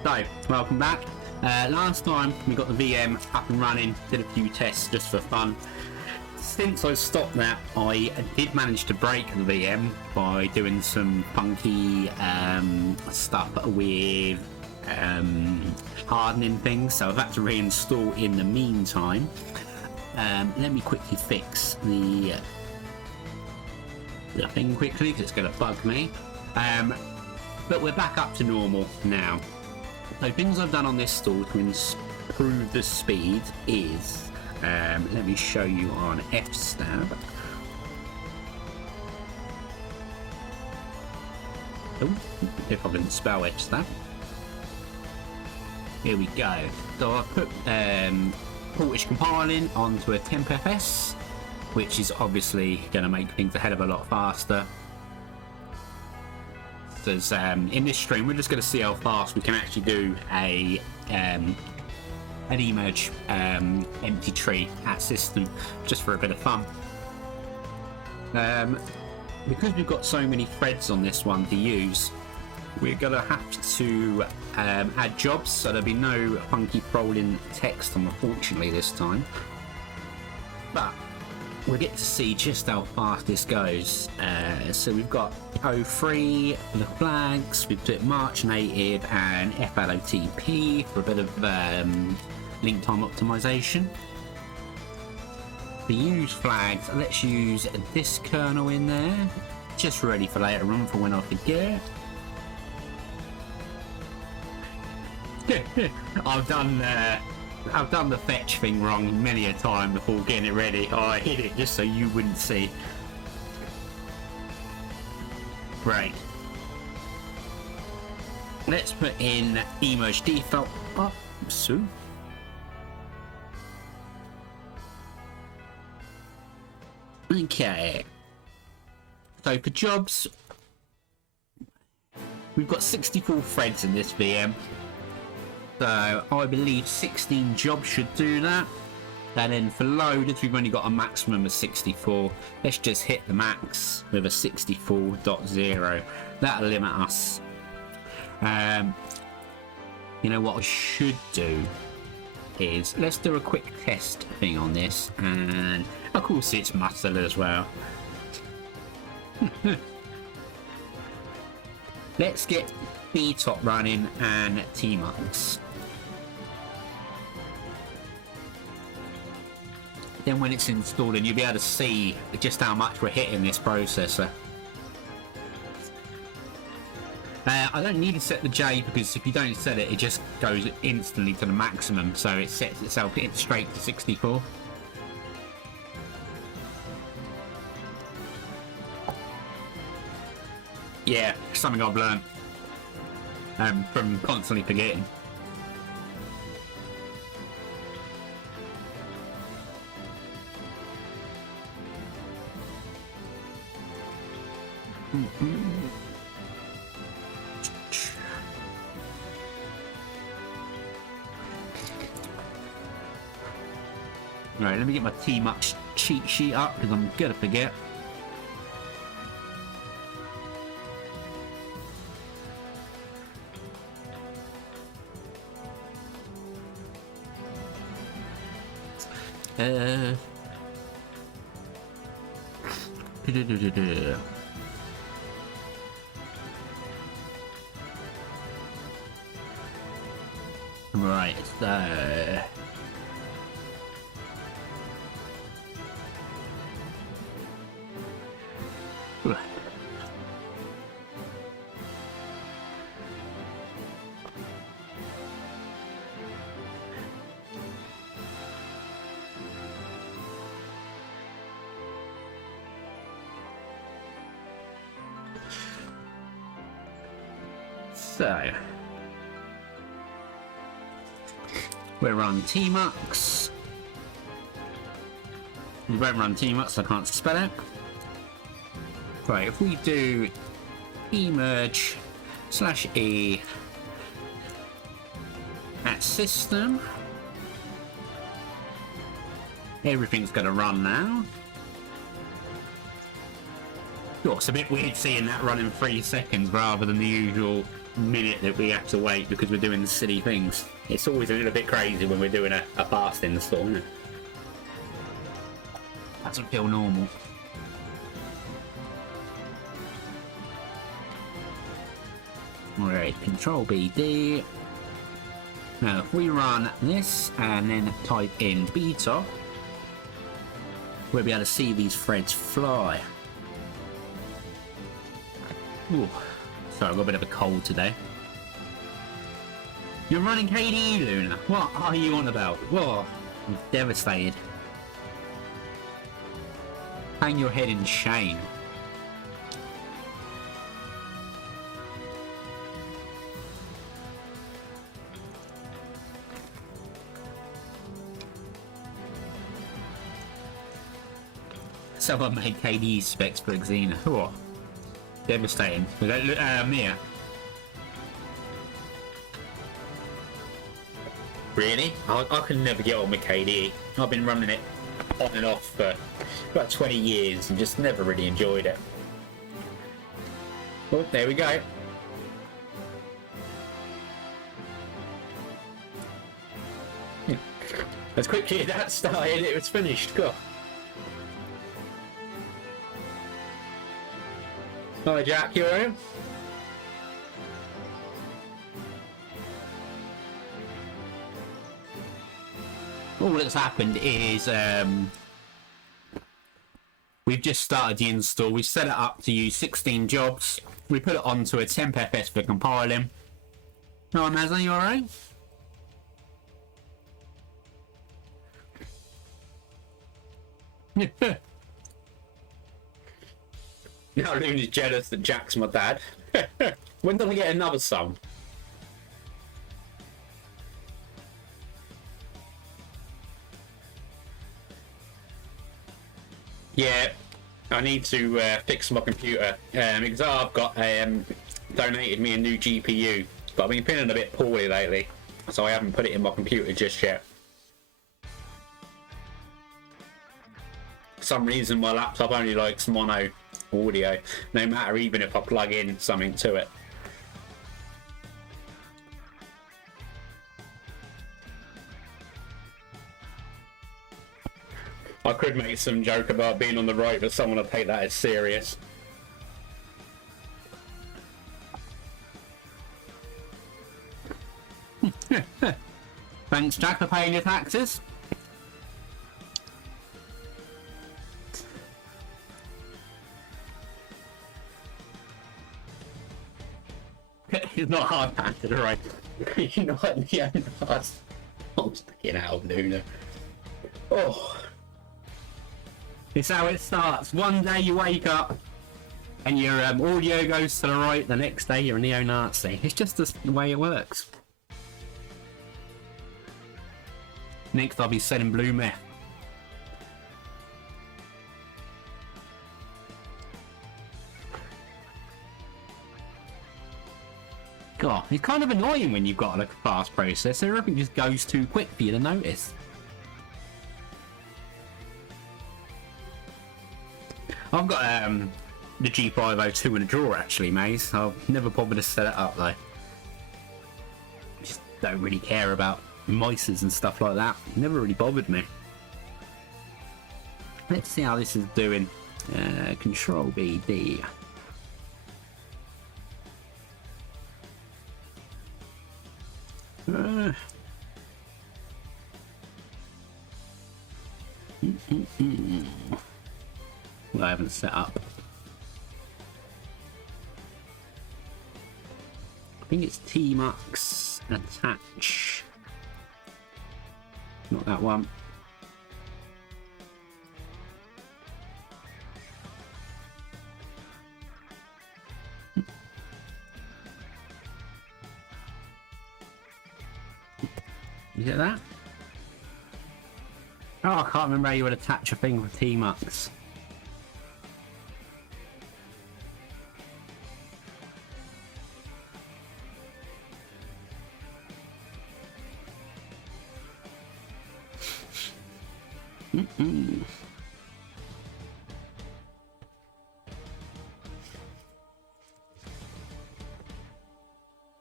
So, welcome back. Last time we got the VM up and running, did a few tests just for fun. Since I stopped that, I did manage to break the VM by doing some funky stuff with hardening things, so I've had to reinstall in the meantime. Let me quickly fix the thing quickly because it's going to bug me. But we're back up to normal now. So things I've done on this stall to improve the speed is, let me show you on F-stab. Oh, if I can spell F-stab. Here we go. So I've put Portage compiling onto a temp FS, which is obviously going to make things a hell of a lot faster. Because in this stream, we're just going to see how fast we can actually do an emerge empty tree at system, just for a bit of fun. Because we've got so many threads on this one to use, we're going to have to add jobs, so there'll be no funky rolling text, unfortunately, this time. But we'll get to see just how fast this goes. So we've got O3 for the flags, we've put March native and FLOTP for a bit of link time optimization. The use flags, let's use this kernel in there, just ready for later on for when I forget. I've done the fetch thing wrong many a time before getting it ready. I hid it just so you wouldn't see. Right. Let's put in emerge default up. So. Okay. So for jobs, we've got 64 threads in this VM. So I believe 16 jobs should do that. And then for loaders, we've only got a maximum of 64. Let's just hit the max with a 64.0. That'll limit us. You know what I should do is, let's do a quick test thing on this. And of course it's muscle as well. Let's get B-top running and T-Mux. Then when it's installed, and you'll be able to see just how much we're hitting this processor. I don't need to set the J, because if you don't set it, it just goes instantly to the maximum, so it sets itself straight to 64. Yeah, something I've learned from constantly forgetting. Right, let me get my T-Mux cheat sheet up because I'm gonna forget. Right, so we're on T-Mux. We won't run T-Mux, I can't spell it. Right, if we do emerge /e at system, everything's going to run now. Oh, it's a bit weird seeing that run in 3 seconds rather than the usual minute that we have to wait because we're doing silly things. It's always a little bit crazy when we're doing a fast install, isn't it? Doesn't feel normal. Alright, Control BD. Now, if we run this and then type in beta, we'll be able to see these threads fly. Ooh. Sorry, I've got a bit of a cold today. You're running KDE, Luna? What are you on about? Whoa, I'm devastated. Hang your head in shame. Someone made KDE specs for Xena. Oh, devastating. Mia. Really? I can never get on with KDE. I've been running it on and off for about 20 years and just never really enjoyed it. Oh, there we go. As quickly as that started, it was finished. God. Hi Jack, you alright? All that's happened is we've just started the install. We set it up to use 16 jobs. We put it onto a temp FS for compiling. Oh, Mazza, you alright? Now Luna's jealous that Jack's my dad. When did I get another son? Yeah, I need to fix my computer because I've got donated me a new GPU, but I've been feeling a bit poorly lately, so I haven't put it in my computer just yet. For some reason my laptop only likes mono audio, no matter even if I plug in something to it. I could make some joke about being on the right, but someone will take that as serious. Thanks, Jack, for paying your taxes. It's not hard packed, right? You're not the only ass. I'm sticking out, Luna. Oh. It's how it starts. One day you wake up and your audio goes to the right, the next day you're a neo-Nazi. It's just the way it works. Next I'll be selling blue meth. God, it's kind of annoying when you've got like a fast processor. Everything just goes too quick for you to notice. I've got the G502 in a drawer actually, Maze. I've never bothered to set it up though. Just don't really care about mices and stuff like that. Never really bothered me. Let's see how this is doing. Control BD. Well, I haven't set up. I think it's Tmux attach. Not that one. Is it that? Oh, I can't remember how you would attach a thing with Tmux.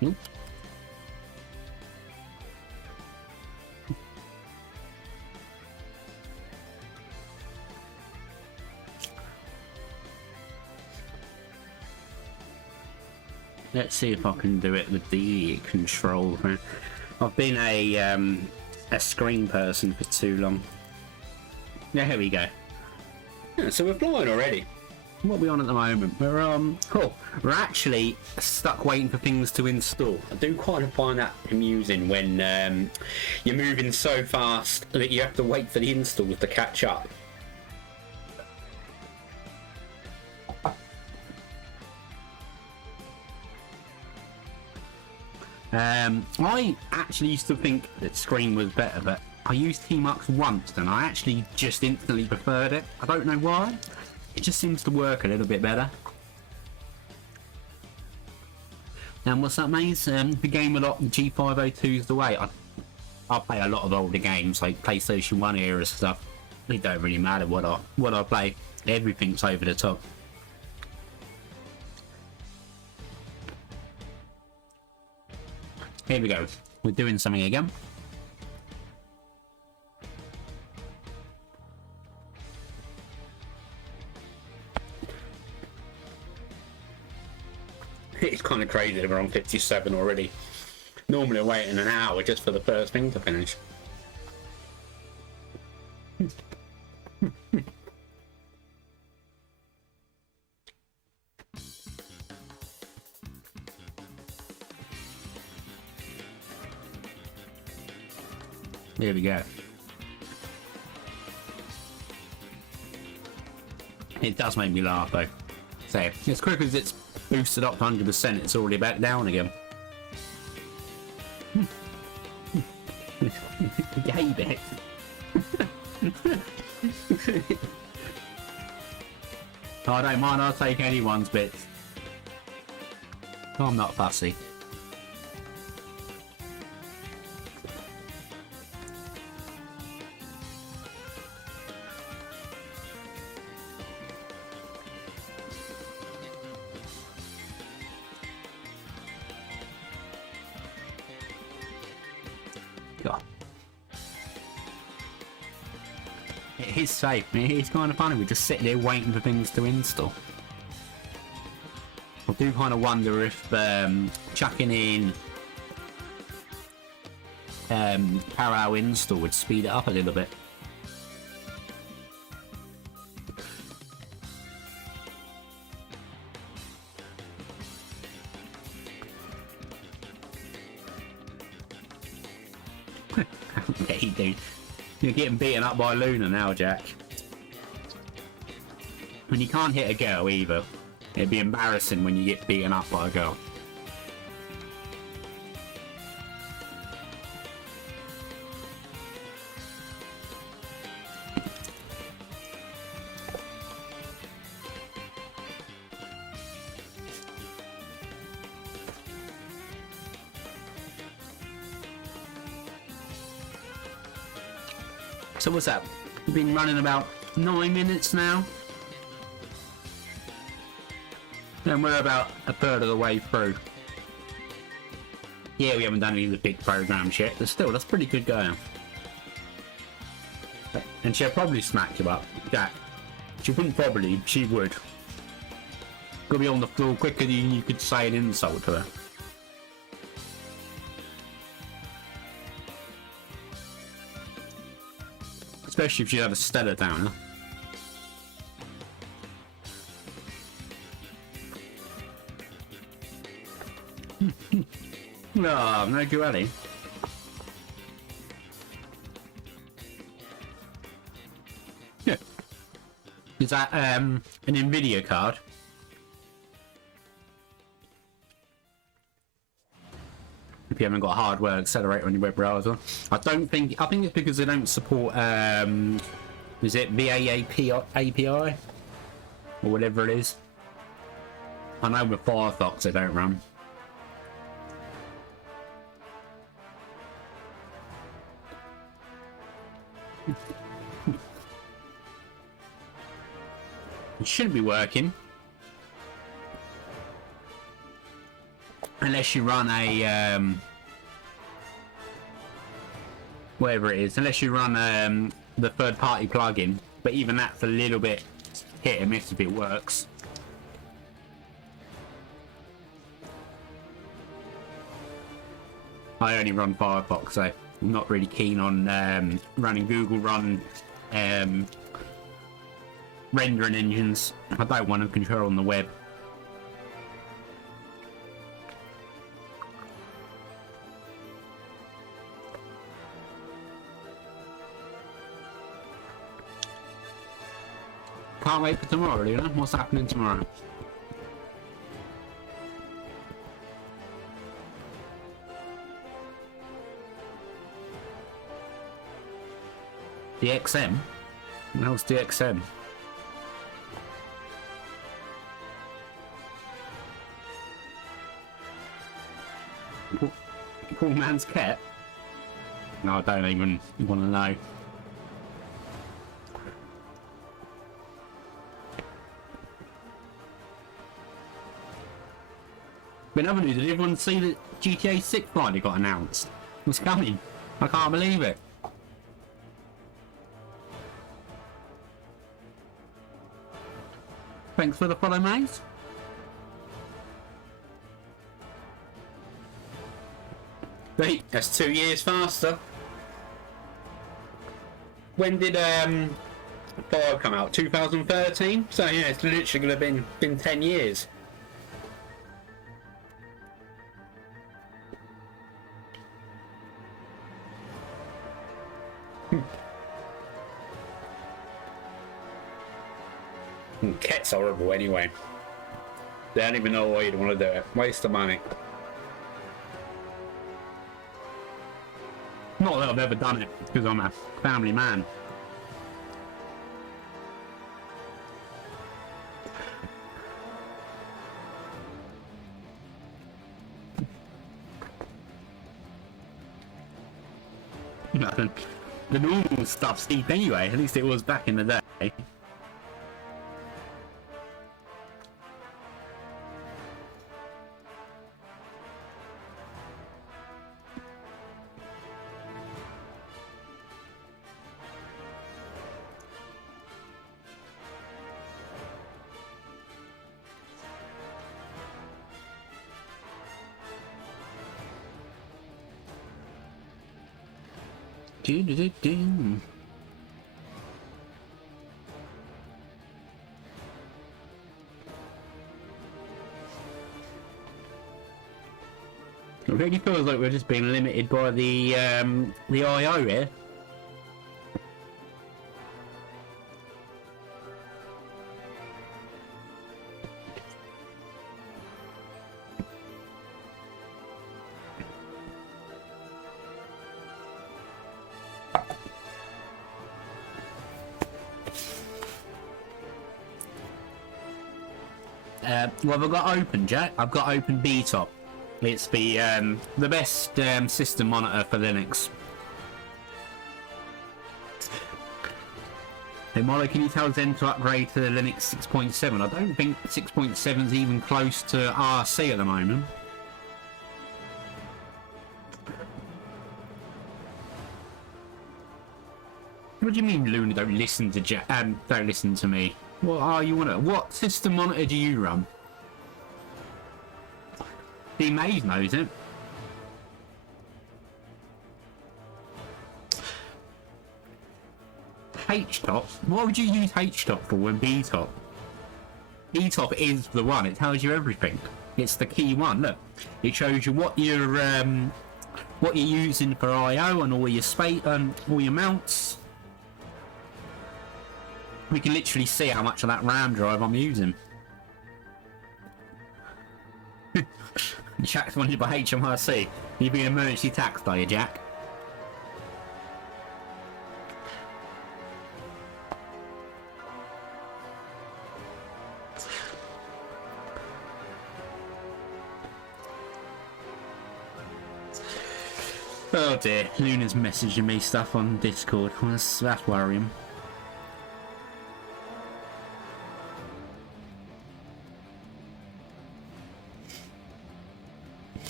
Nope. Let's see if I can do it with the control. I've been a screen person for too long. Yeah, here we go. Yeah, so we're flying already. What are we on at the moment? We're actually stuck waiting for things to install. I do kind of find that amusing when you're moving so fast that you have to wait for the installs to catch up. I actually used to think that Screen was better, but I used Tmux once and I actually just instantly preferred it. I don't know why. It just seems to work a little bit better. And what's that, Maze? The game a lot, the G502's the way. I play a lot of older games, like PlayStation 1 era stuff. It don't really matter what I play. Everything's over the top. Here we go. We're doing something again. It's kind of crazy that we're on 57 already. Normally I'm waiting an hour just for the first thing to finish. There we go. It does make me laugh though. So, as quick as it's boosted up to 100%, it's already back down again. Gay bit. I don't mind, I'll take anyone's bits. I'm not fussy. It is safe. It's kind of funny. We just sit there waiting for things to install. I do kind of wonder if chucking in parallel install would speed it up a little bit. Yeah, you do. You're getting beaten up by Luna now, Jack. And you can't hit a girl either. It'd be embarrassing when you get beaten up by a girl. So what's that? We've been running about 9 minutes now. And we're about a third of the way through. Yeah, we haven't done any of the big programs yet, but still, that's pretty good going. And she'll probably smack you up. Jack. She wouldn't probably, she would. Gotta be on the floor quicker than you could say an insult to her. Especially if you have a stellar downer. Oh, no duality. Yeah. Is that an Nvidia card? If you haven't got a hardware accelerator on your web browser. I think it's because they don't support is it VAAP API or whatever it is. I know with Firefox they don't run. It shouldn't be working. unless you run a whatever it is, unless you run the third-party plugin. But even that's a little bit hit and miss if it works. I only run Firefox, so I'm not really keen on running Google Run rendering engines. I don't want to control on the web. Can't wait for tomorrow, Luna. What's happening tomorrow? DXM? What else DXM? Poor man's cat? No, I don't even want to know. In other news, did everyone see that GTA 6 finally got announced? It's coming. I can't believe it. Thanks for the follow, mate. Wait, that's 2 years faster. When did 5 come out? 2013? So yeah, it's literally going to have been 10 years. Ket's horrible anyway. They don't even know why you'd want to do it. Waste of money. Not that I've ever done it, because I'm a family man. The normal stuff's deep anyway, at least it was back in the day. It really feels like we're just being limited by the I/O here. Well, I've got open, Jack. I've got open BTOP. It's the best system monitor for Linux. Immolo, can you tell Zen to upgrade to Linux 6.7? I don't think 6.7 is even close to RC at the moment. What do you mean, Luna? Don't listen to don't listen to me. What are you on? What system monitor do you run? The Maze knows it. H-top? What would you use H-top for when B-top? B-top is the one. It tells you everything. It's the key one. Look, it shows you what you're using for I/O and all your space and all your mounts. We can literally see how much of that RAM drive I'm using. Jack's wanted by HMRC. You're being emergency taxed, are you, Jack? Oh dear, Luna's messaging me stuff on Discord. That's worrying.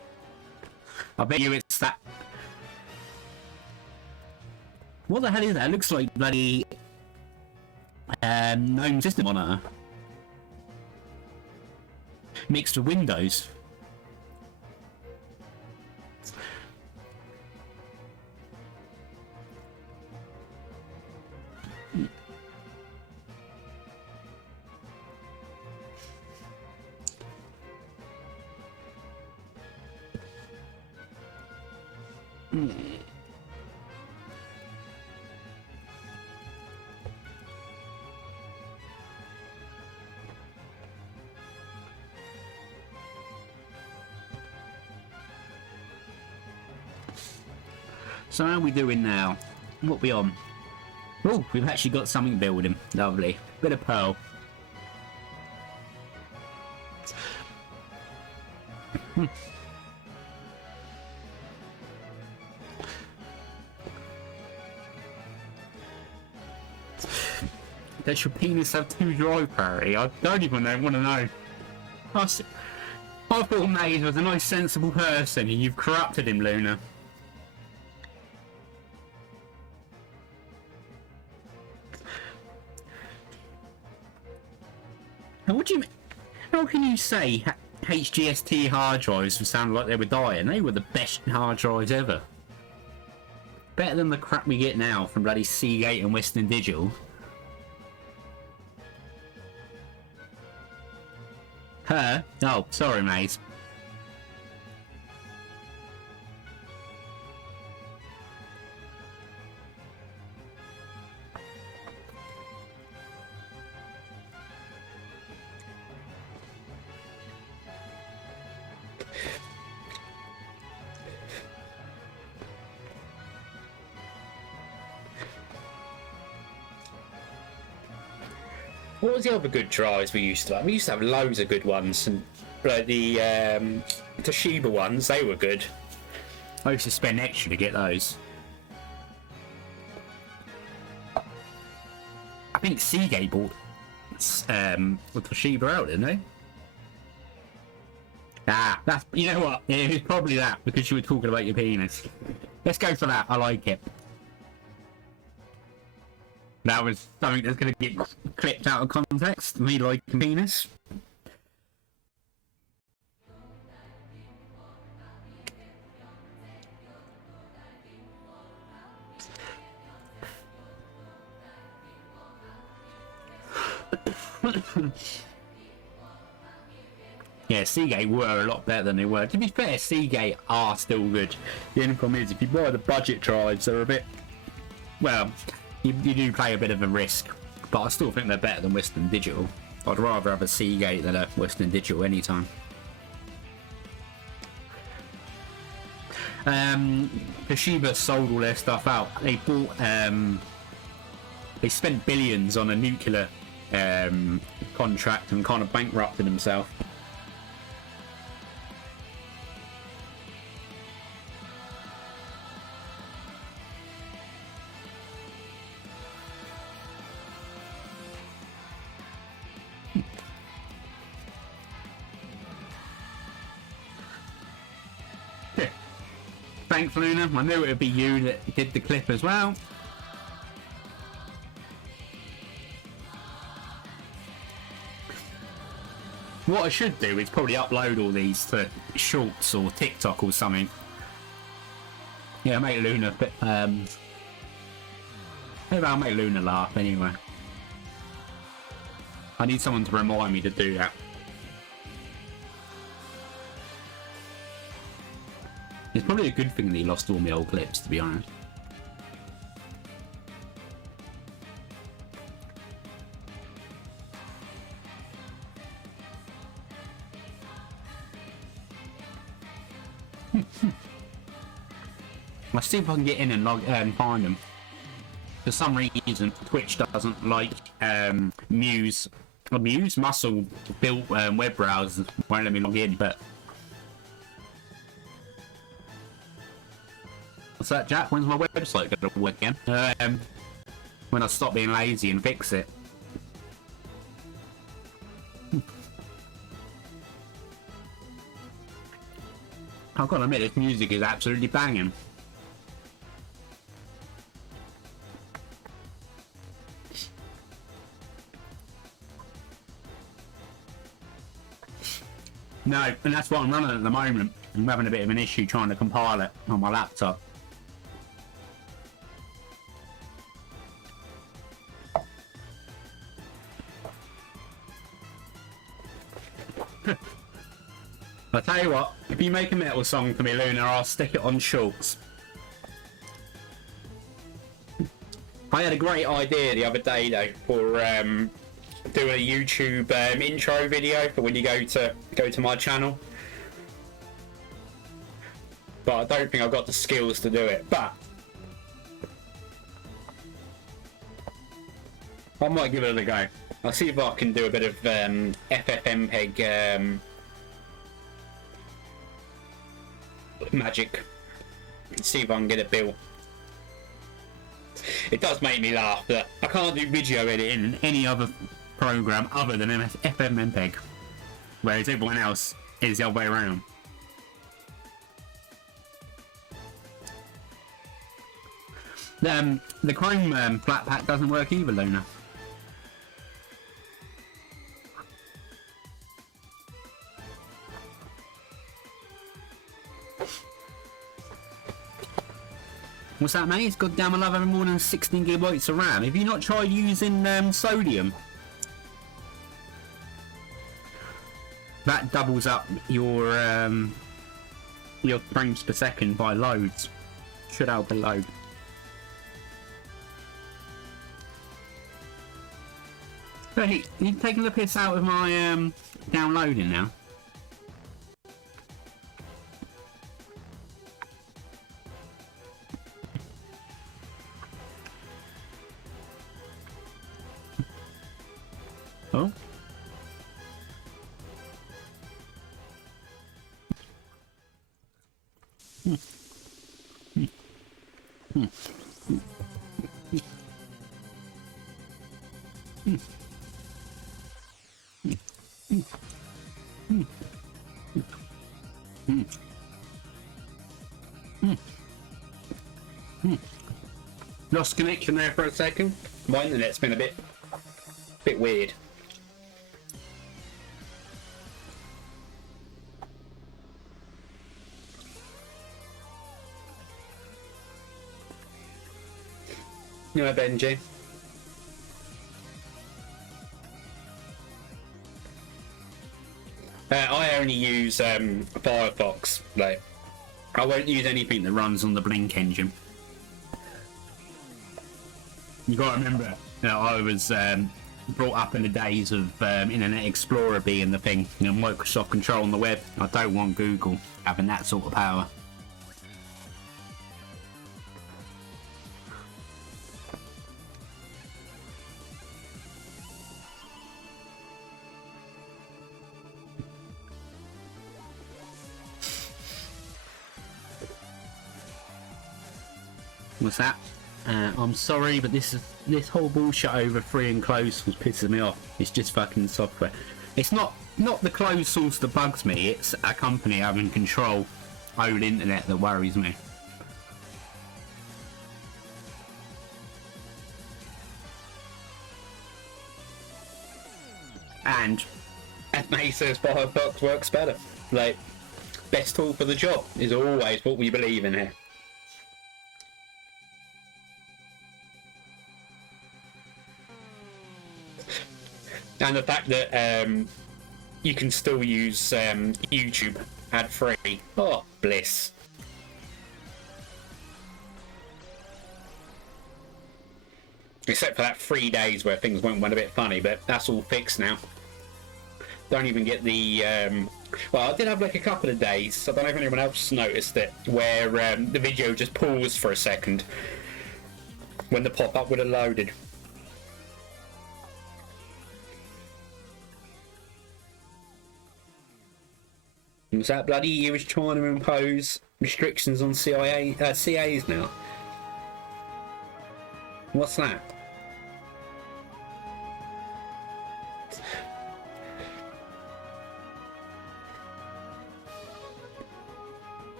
I bet you it's that. What the hell is that? It looks like bloody home system monitor mixed with Windows. So how are we doing now? What are we on? Oh, we've actually got something building. Lovely. Bit of pearl. Does your penis have 2 drive parity? I don't even want to know. I thought Maze was a nice sensible person and you've corrupted him, Luna. And what do you mean? How can you say HGST hard drives sound like they were dying? They were the best hard drives ever. Better than the crap we get now from bloody Seagate and Western Digital. Her? Oh, sorry, mate. What was the other good drives we used to have? We used to have loads of good ones, and like the Toshiba ones, they were good. I used to spend extra to get those. I think Seagate bought the Toshiba out, didn't they? Ah, that's, you know what? Yeah, it was probably that, because you were talking about your penis. Let's go for that. I like it. That was something that's going to get clipped out of context. Me liking penis. Yeah, Seagate were a lot better than they were. To be fair, Seagate are still good. The only problem is, if you buy the budget drives, they're a bit... Well... You do play a bit of a risk, but I still think they're better than Western Digital. I'd rather have a Seagate than a Western Digital anytime. Toshiba sold all their stuff out. They bought, they spent billions on a nuclear contract and kind of bankrupted themselves. Thanks, Luna. I knew it would be you that did the clip as well. What I should do is probably upload all these to Shorts or TikTok or something. Yeah, make Luna, but maybe I'll make Luna laugh anyway. I need someone to remind me to do that. It's probably a good thing that he lost all my old clips, to be honest. Let's see if I can get in and log and find them. For some reason, Twitch doesn't like Muse Muscle built web browsers. Won't let me log in, but. What's that, Jack? When's my website going to work again? When I stop being lazy and fix it. I've got to admit, this music is absolutely banging. No, and that's what I'm running at the moment. I'm having a bit of an issue trying to compile it on my laptop. I'll tell you what, if you make a metal song for me, Luna, I'll stick it on shorts. I had a great idea the other day though for doing a YouTube intro video for when you go to my channel, but I don't think I've got the skills to do it. But I might give it a go. I'll see if I can do a bit of FFmpeg magic. See if I can get a bill. It does make me laugh that I can't do video editing in any other program other than FFmpeg, whereas everyone else is the other way around. The Chrome flat pack doesn't work either, Luna. What's that, mate? It's got damn I love having more than 16 gigabytes of RAM. Have you not tried using sodium? That doubles up your frames per second by loads. Should help a load. Hey, you taking the piss out of my downloading now? Oh. Lost connection there for a second. My internet's been a bit weird. You know, Benji. I only use Firefox. Like, I won't use anything that runs on the Blink engine. You got to remember that I was brought up in the days of Internet Explorer being the thing, you know, Microsoft controlling the web. I don't want Google having that sort of power. What's that? I'm sorry, but this whole bullshit over free and closed source pisses me off. It's just fucking software. It's not the closed source that bugs me. It's a company having control over the internet that worries me. And as May says, Firefox works better. Like, best tool for the job is always what we believe in here. And the fact that you can still use YouTube ad-free. Oh, bliss. Except for that 3 days where things went a bit funny, but that's all fixed now. Don't even get the... well, I did have like a couple of days, I don't know if anyone else noticed it, where the video just paused for a second when the pop-up would have loaded. Was that bloody you was trying to impose restrictions on CAs now? What's that?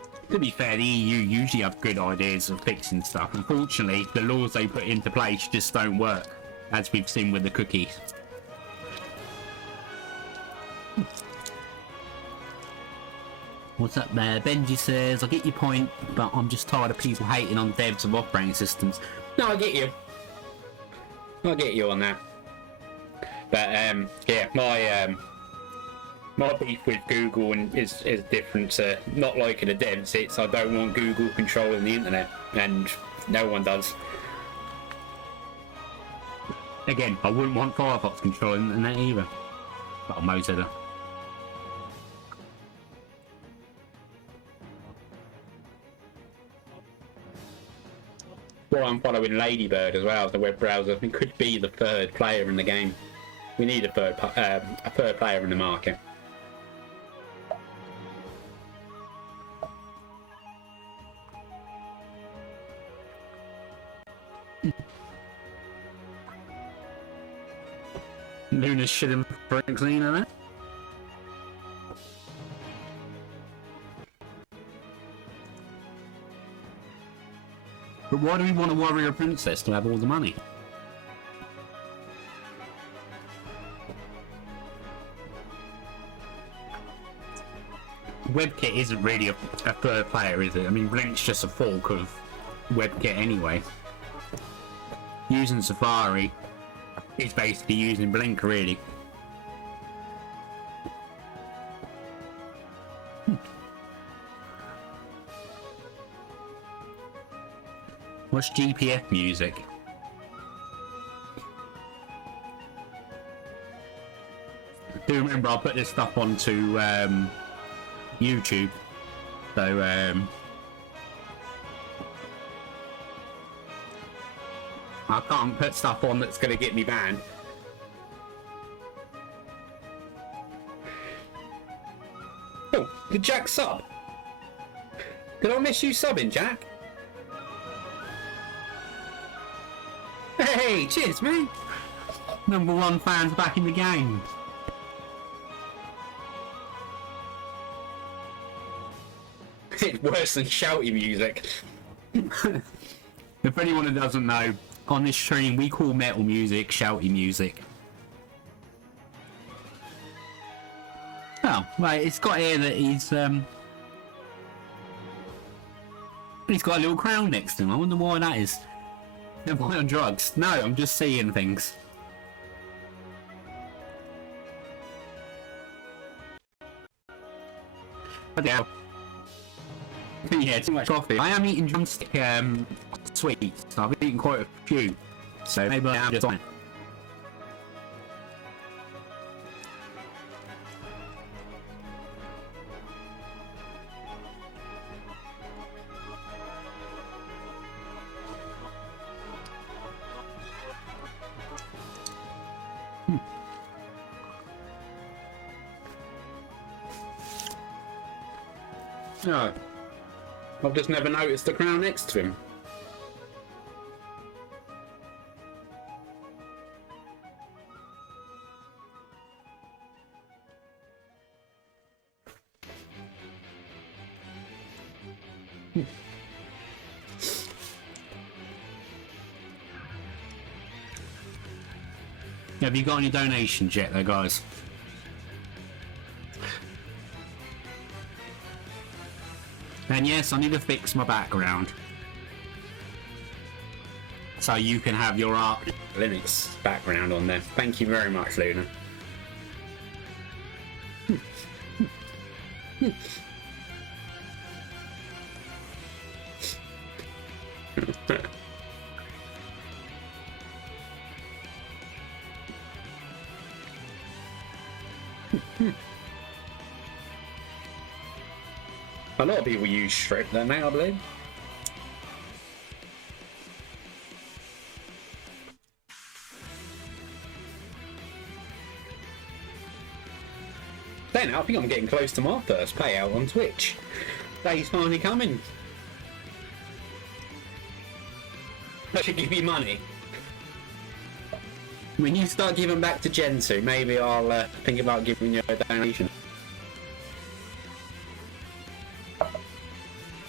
To be fair, the EU usually have good ideas of fixing stuff. Unfortunately, the laws they put into place just don't work, as we've seen with the cookies. What's up there? Benji says, I get your point, but I'm just tired of people hating on devs of operating systems. No, I get you. I get you on that. But yeah, my beef with Google is different to not liking the devs. It's I don't want Google controlling the internet, and no one does. Again, I wouldn't want Firefox controlling the internet either. But Mozilla. Well, I'm following Ladybird as well, the web browser. It could be the third player in the game. We need a third player in the market. Luna's shitting for a cleaner there. But why do we want a warrior princess to have all the money? WebKit isn't really a third player, is it? I mean, Blink's just a fork of WebKit anyway. Using Safari is basically using Blink, really. What's GPF music? Do remember I'll put this stuff onto YouTube, so I can't put stuff on that's going to get me banned. Oh, did Jack sub? Did I miss you subbing, Jack? Hey, cheers, mate! #1 fans back in the game. It's worse than shouty music. If anyone who doesn't know, on this stream we call metal music shouty music. Oh, right, it's got here that he's got a little crown next to him. I wonder why that is. Am I on drugs? No, I'm just seeing things. Yeah. Yeah, too much coffee. I am eating drumstick sweets. I've eaten quite a few, so maybe I am just on it. No, I've just never noticed the crown next to him. Have you got any donations yet, though, guys? And yes, I need to fix my background, so you can have your Arch Linux background on there. Thank you very much, Luna. A lot of people use Shred there now, I believe. Then I think I'm getting close to my first payout on Twitch. Day's finally coming. That should give me money. When you start giving back to Gentoo, maybe I'll think about giving you a donation.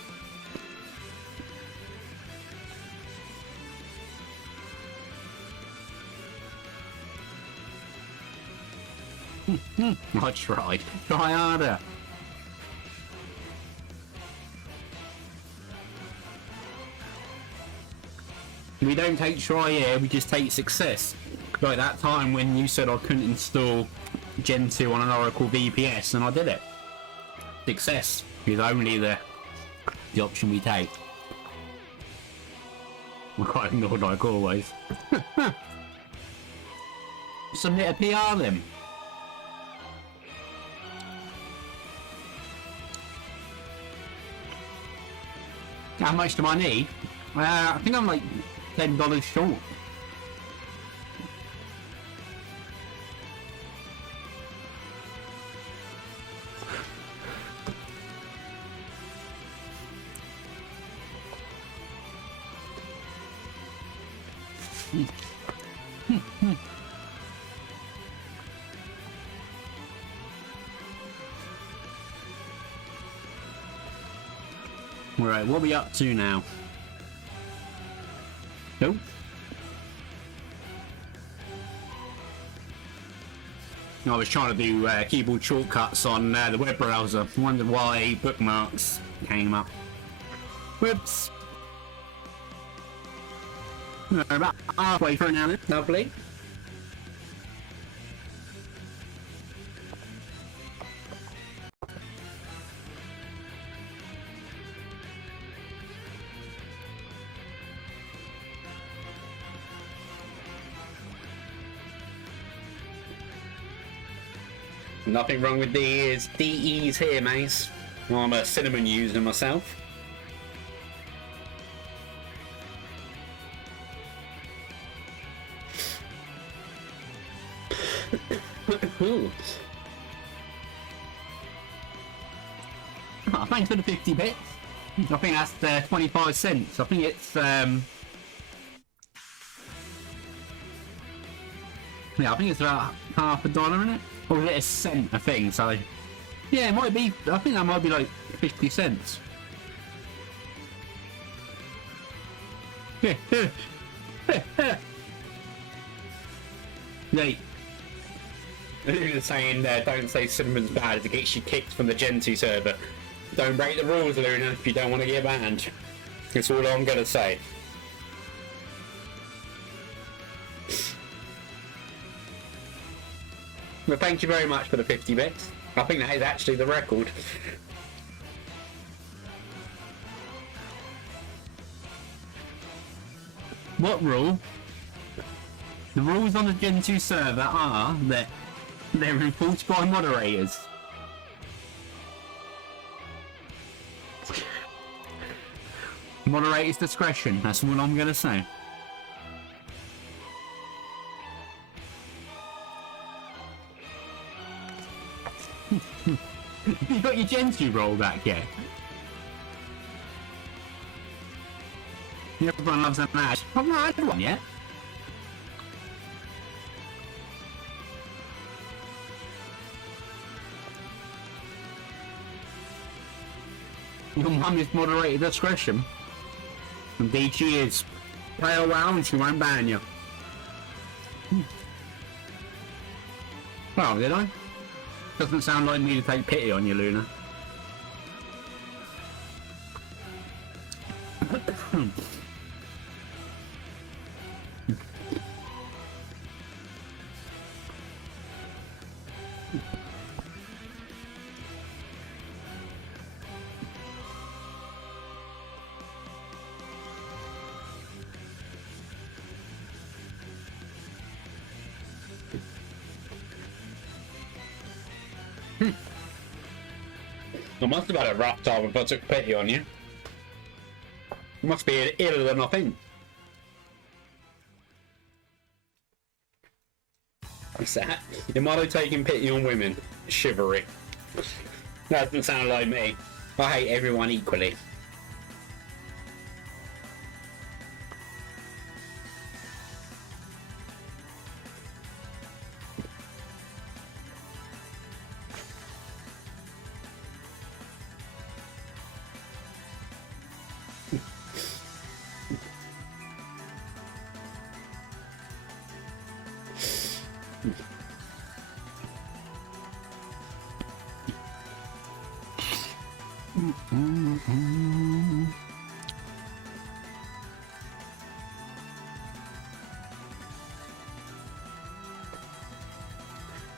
I tried. Try harder. We don't take try here, we just take success. Like that time when you said I couldn't install Gentoo on an Oracle VPS, and I did it. Success is only the option we take. I'm quite ignored like always. Submit a PR then. How much do I need? I think I'm like $10 short. Right, what are we up to now? Nope. I was trying to do keyboard shortcuts on the web browser. Wondered why bookmarks came up. Whoops. We're about halfway through now then. Lovely. Nothing wrong with these DEs here, mates. I'm a cinnamon user myself. Oh, thanks for the 50 bits. I think that's 25 cents. I think it's yeah, I think it's about $half in it. Or is it a cent a thing? So yeah, it might be. I think that might be like 50 cents. Hey, Luna's saying don't say cinnamon's bad, it gets you kicked from the Gentoo server. Don't break the rules, Luna, if you don't want to get banned. That's all I'm gonna say. Well, thank you very much for the 50 bits. I think that is actually the record. What rule? The rules on the Gentoo server are that they're enforced by moderators. Moderator's discretion, that's what I'm gonna say. You got your Gentoo roll back yet? Everyone loves a match. I've not had one yet. Your mum is moderated discretion. Indeed she is. Play a while and she won't ban you. Well, did I? Doesn't sound like me to take pity on you, Luna. I must have had a rough time if I took pity on you. You must be iller than I think. What's that? Immolo taking pity on women. Chivalry. That doesn't sound like me. I hate everyone equally.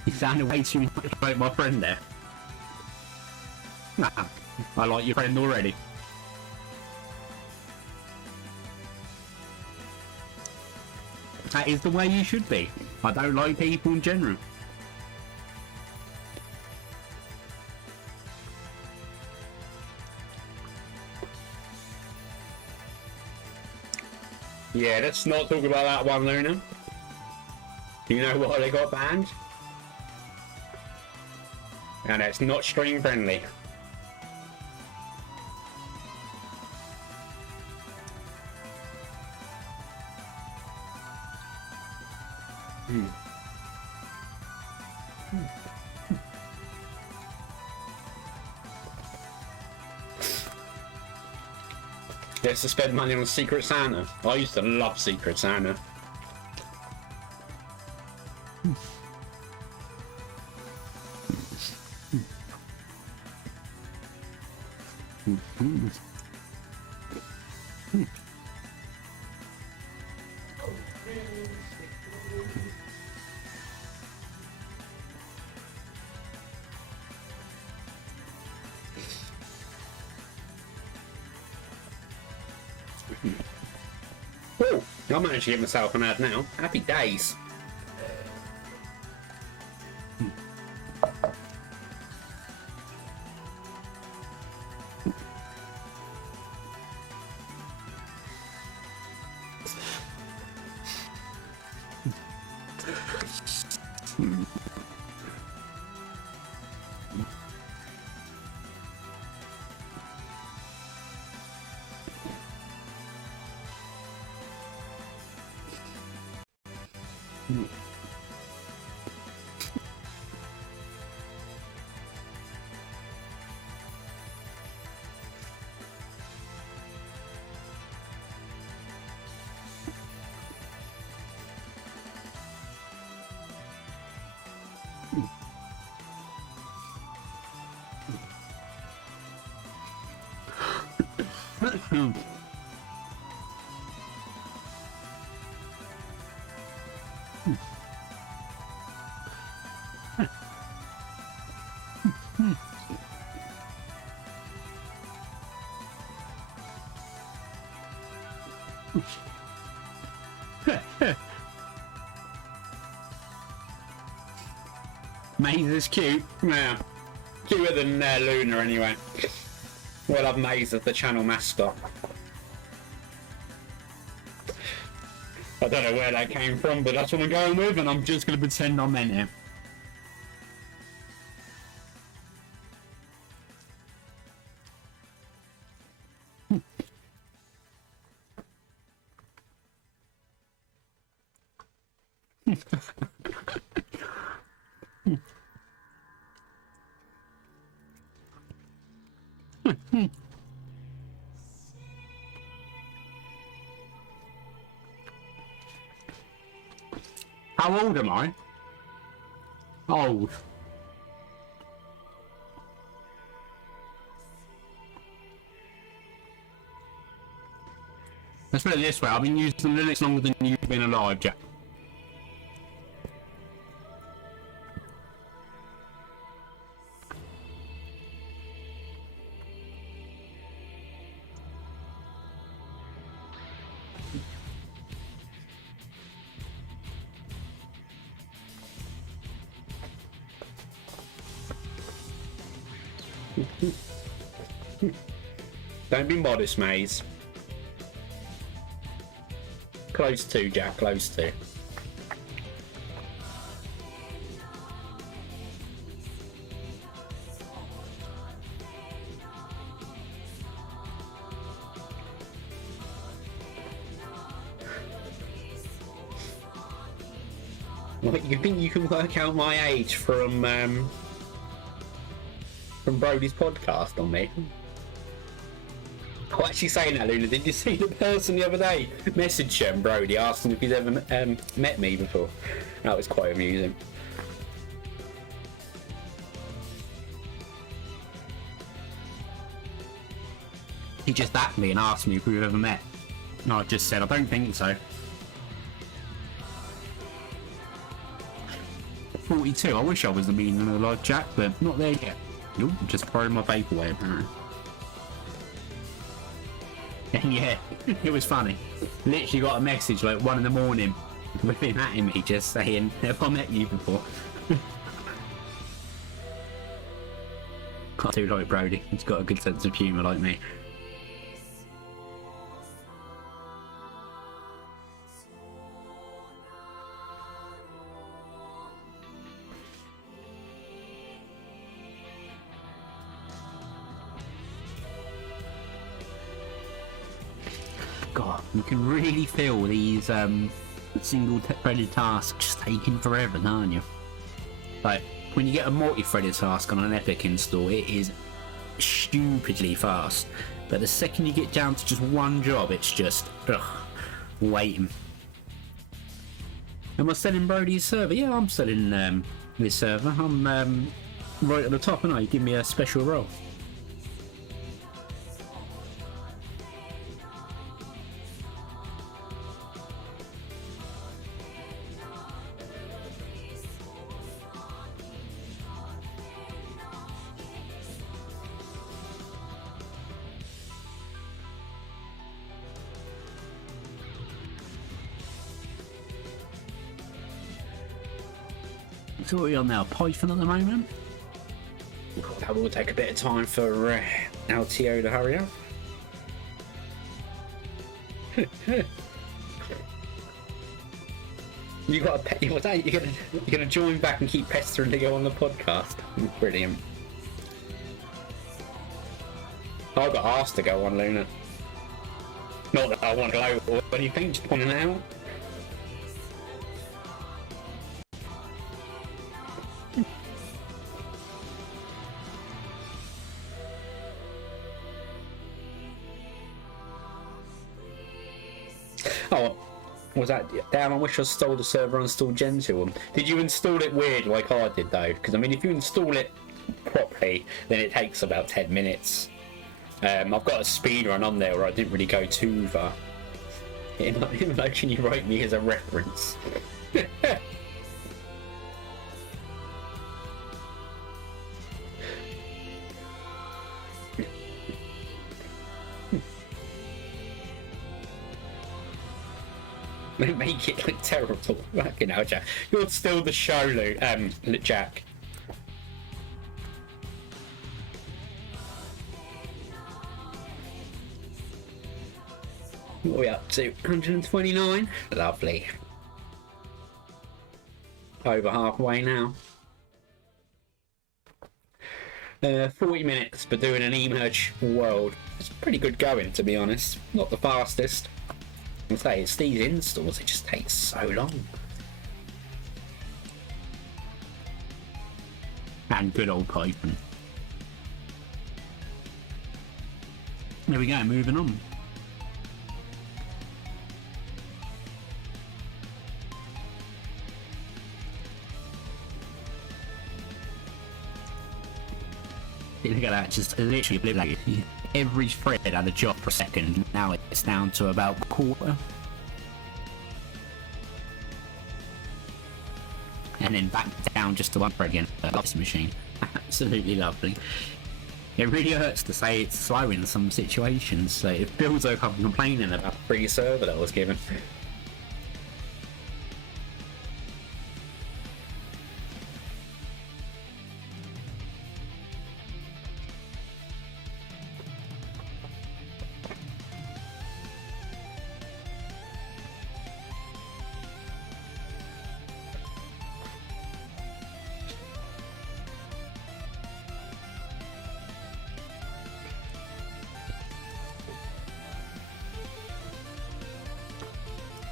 You sounded way too much like my friend there. Nah, I like your friend already. That is the way you should be. I don't like people in general. Yeah, let's not talk about that one, Luna. Do you know why they got banned? And it's not stream friendly. Let's spend money on Secret Santa. I used to love Secret Santa. Oh, I managed to get myself an ad now. Happy days. Maze is cute. Yeah. Cuter than Luna anyway. We'll have Maze as the channel mascot. I don't know where that came from, but that's what I'm going with, and I'm just going to pretend I meant it. How old am I? Old. Let's put it this way, I've been using Linux longer than you've been alive, Jack. Don't be modest, Maze. Close to, Jack, close to. What, you think you can work out my age from Brody's podcast on me? Oh, actually saying that, Luna, did you see the person the other day message Brody asking if he's ever met me before? That was quite amusing. He just asked me and asked me if we've ever met. And I just said, I don't think so. 42. I wish I was the meaning of the live chat, but not there yet. Nope, just throwing my vape away apparently. And yeah, it was funny. Literally got a message like 1 in the morning with him at me just saying, have I met you before? Can't do like Brody. He's got a good sense of humour like me. God, you can really feel these single-threaded tasks just taking forever, can't you? Like, when you get a multi-threaded task on an Epic install, it is stupidly fast. But the second you get down to just one job, it's just, waiting. Am I selling Brody's server? Yeah, I'm selling this server. I'm right at the top, and I give me a special role. So what are we on now? Python at the moment? That will take a bit of time for LTO to hurry up. You got to you're gonna join back and keep pestering to go on the podcast. Brilliant. I got asked to go on, Luna. Not that I want to go or anything, just pointing out. Oh, was that? Damn, I wish I stole the server and installed Gentoo. Did you install it weird like I did though? Because I mean, if you install it properly, then it takes about 10 minutes. I've got a speedrun on there where I didn't really go too far. Imagine you write me as a reference. Make it look terrible. Fucking hell, Jack. You're still the show, Jack. What are we up to? 129? Lovely. Over halfway now. 40 minutes for doing an emerge world. It's pretty good going, to be honest. Not the fastest. I say it's these installs, it just takes so long. And good old Python. There we go, moving on. Look at that, just literally like every thread had a job per second. Now it's down to about a quarter. And then back down just to one thread again. This machine. Absolutely lovely. It really hurts to say it's slow in some situations. So it feels like I'm complaining about the free server that I was given.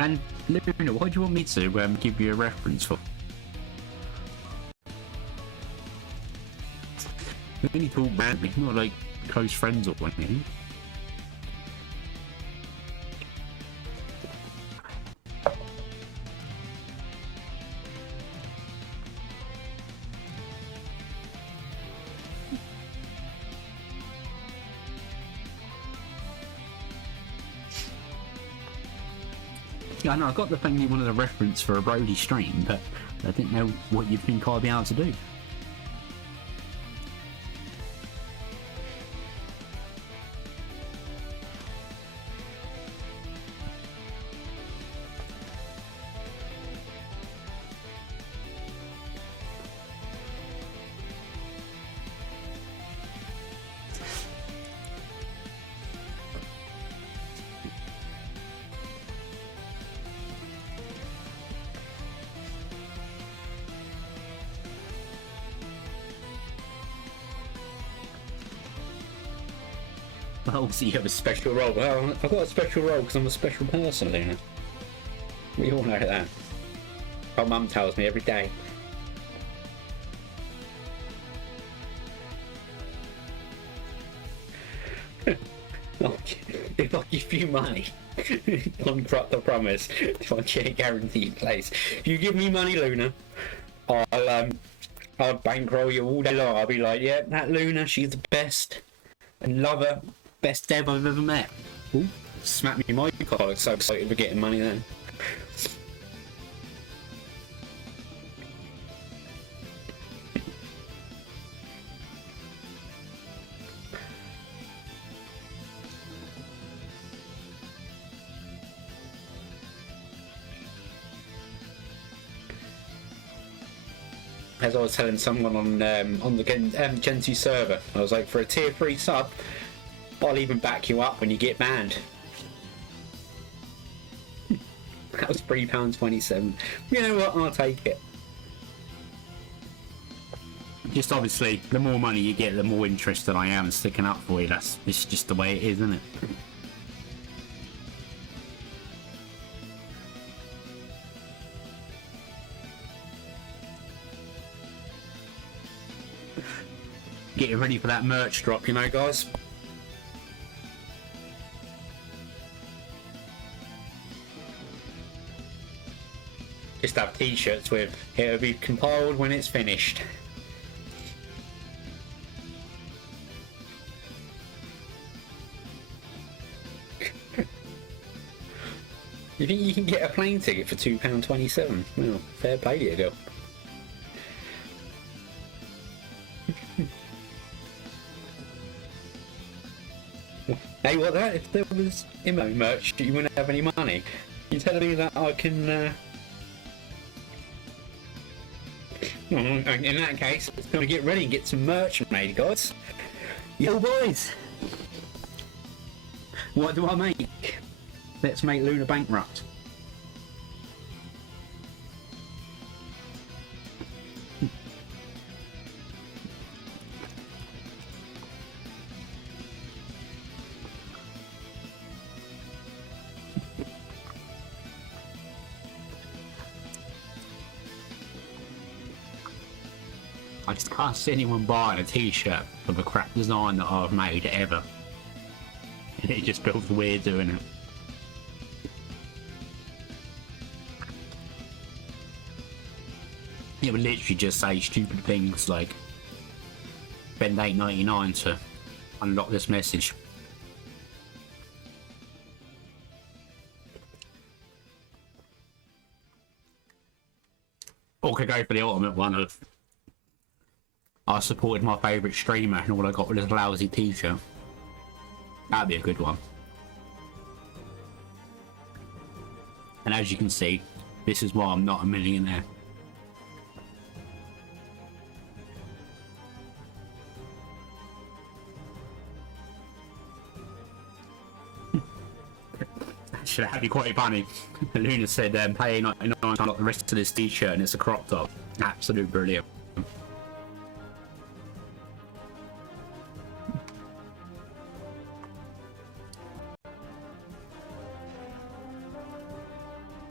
And Luna, what do you want me to give you a reference for? We only talk badly, not like close friends or anything. Yeah, I know, I got the thing you wanted a reference for a Brody stream, but I didn't know what you'd think I'd be able to do. Oh, so you have a special role. Well, I've got a special role because I'm a special person, Luna. We all know that. My mum tells me every day. If I give you money, on the promise, if I get a guaranteed place, if you give me money, Luna, I'll bankroll you all day long. I'll be like, yeah, that Luna, she's the best. And love her. Best Deb I've ever met. Ooh, smack me my collar, so excited for getting money then. As I was telling someone on the Gentoo server, I was like, for a tier 3 sub, I'll even back you up when you get banned. That was £3.27. You know what? I'll take it. Just obviously, the more money you get, the more interested I am in sticking up for you. It's just the way it is, isn't it? Getting ready for that merch drop, you know, guys. Just have t-shirts with "It'll be compiled when it's finished." You think you can get a plane ticket for £2.27? Well, fair play to you, girl. Hey, what that? If there was Immolo merch, you wouldn't have any money. You're telling me that I can... In that case, it's going to get ready and get some merch made, guys. Yo, boys! What do I make? Let's make Luna bankrupt. I just can't see anyone buying a t-shirt of a crap design that I've made ever. And it just feels weird doing it. It would literally just say stupid things like spend $8.99 to unlock this message. Or could go for the ultimate one of I supported my favourite streamer and all I got was a lousy t-shirt. That'd be a good one. And as you can see, this is why I'm not a millionaire. Should have been quite funny. Luna said pay $8.99 to unlock the rest of this t-shirt and it's a crop top. Absolute brilliant.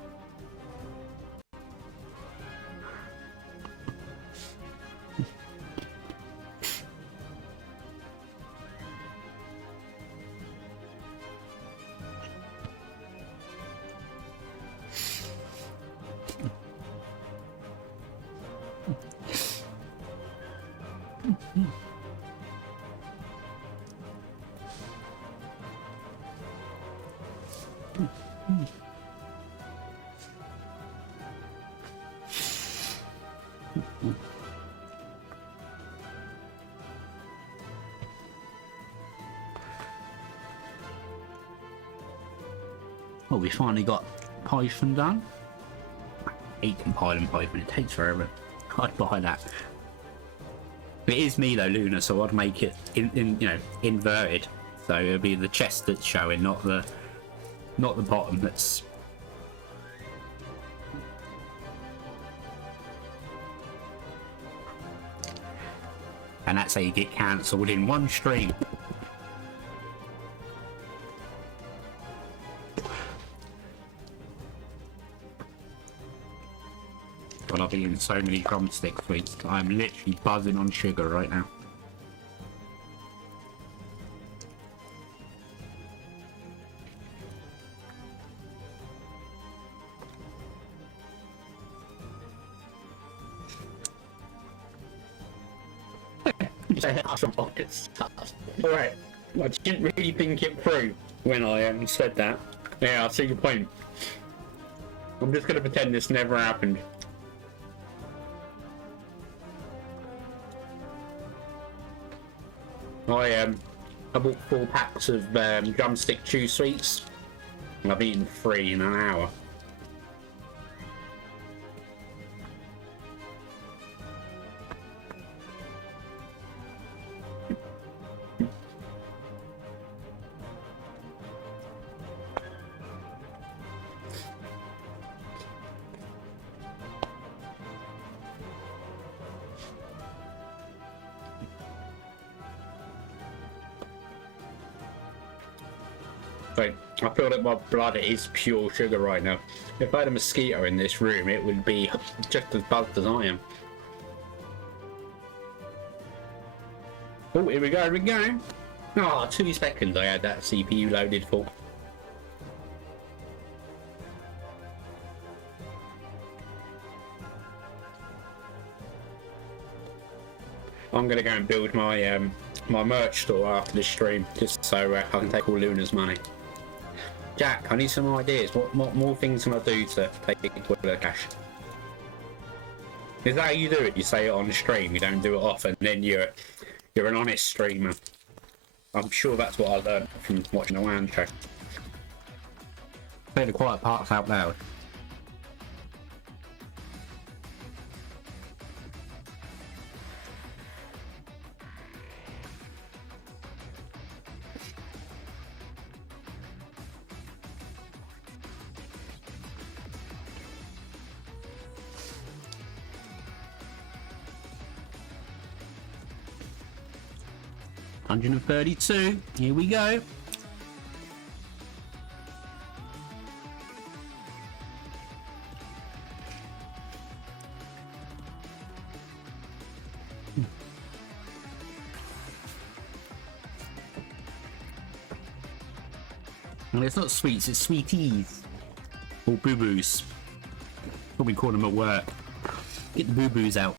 Well, we finally got Python done. I hate compiling Python, it takes forever. I'd buy that. It is Immolo Luna, so I'd make it inverted. So it'll be the chest that's showing, not the bottom that's. And that's how you get cancelled in one stream. But I've eaten so many drumstick sweets. I'm literally buzzing on sugar right now. Alright, I didn't really think it through when I said that. Yeah, I see your point. I'm just gonna pretend this never happened. I bought 4 packs of drumstick chew sweets. And I've eaten 3 in an hour. I feel that my blood is pure sugar right now. If I had a mosquito in this room, it would be just as buzzed as I am. Oh, here we go. Ah, 2 seconds I had that CPU loaded for. I'm gonna go and build my my merch store after this stream, just so I can take all Luna's money. Jack, I need some ideas. What more things can I do to take all the cash? Is that how you do it? You say it on stream, you don't do it off, and then you're an honest streamer. I'm sure that's what I learned from watching the WAN show. Say the quiet parts out loud. $132. Here we go. And it's not sweets, it's sweeties. Or boo-boos. What we call them at work. Get the boo-boos out.